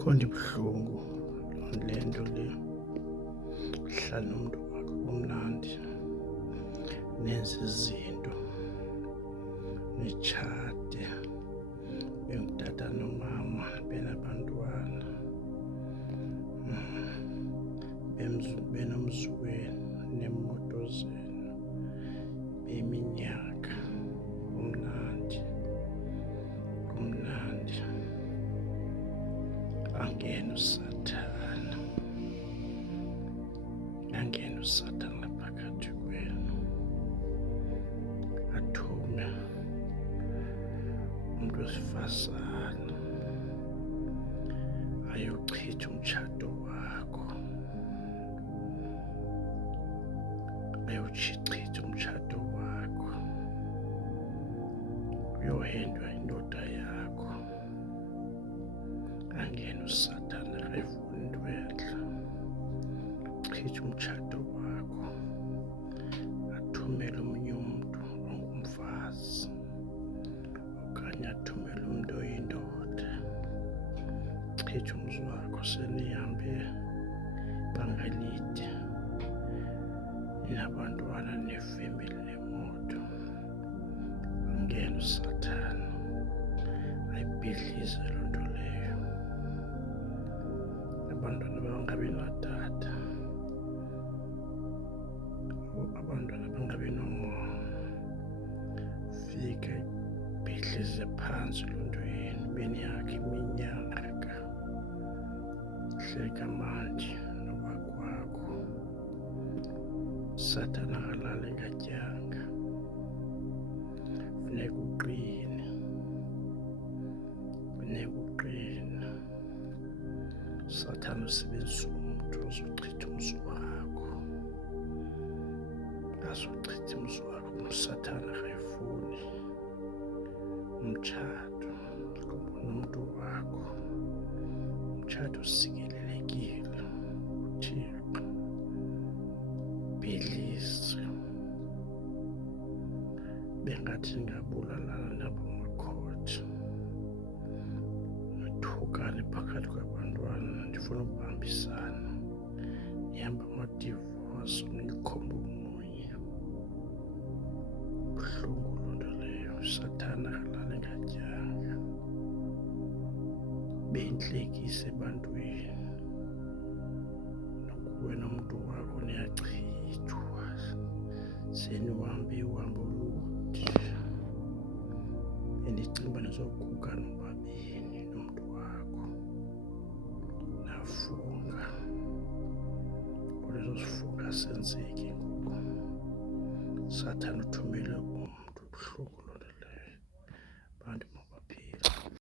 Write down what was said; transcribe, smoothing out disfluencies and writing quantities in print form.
Khona ibuhlungu le nto le, uhlala nomntu wakho kumnandi, nenze izinto, nitshate, bengutata nomama, benabantwana, benomzukweni, neemoto zenu, beminyaka. Kumnandi, kumnandi. Angene uSathane, angene uSathane ngaphakathi kwenu, athume umntu wesifazane ayochitha umtshato wakho, ayochitha umtshato wakho, uyohendwa indoda yakho. Angene uSathane akayifuni into entle, chitha umtshato wakho, athumele omnye umntu ongumfazi okanye athumele umntu oyindoda. Chitha umzi wakho, senihambe ibanga elide, ninabantwana, nefemeli, nemoto. Angene uSathane, ayibhidlize loo nto leyo. Abantwana bangabi notata, abantwana bangabi nomama. Fika ibhidlize phantsi loo nto yenu, beniyakhe iminyaka, hleka mandi noba kwakho. Sathane akalali ngatyanga, funeka uqine, funeka uqine. Sathane usebenzisa umntu ozochitha umzi wakho, azochitha umzi wakho. USathane akayifuni umtshato, ngoba nomntu wakho umtshato usikelelekile. uThixo bhidlize, bengathi ningabulalana nabomakhothi, nothukane phakathi kwabantwana. Ndifuna ukubambisana, nihambe amadivosi, nikhombe omunye. Buhlungu loo nto leyo. uSathane akalali ngatyanga, beyintlekisa ebantwini. Nokuwe nomntu wakho niyachithwa, senihambe uhambo olude. Bendicinga uba nizoguga nobabini nomntu wakho, nafunga. Kodwa ezo zifunga azenzeki ngoku. Sathane uthumele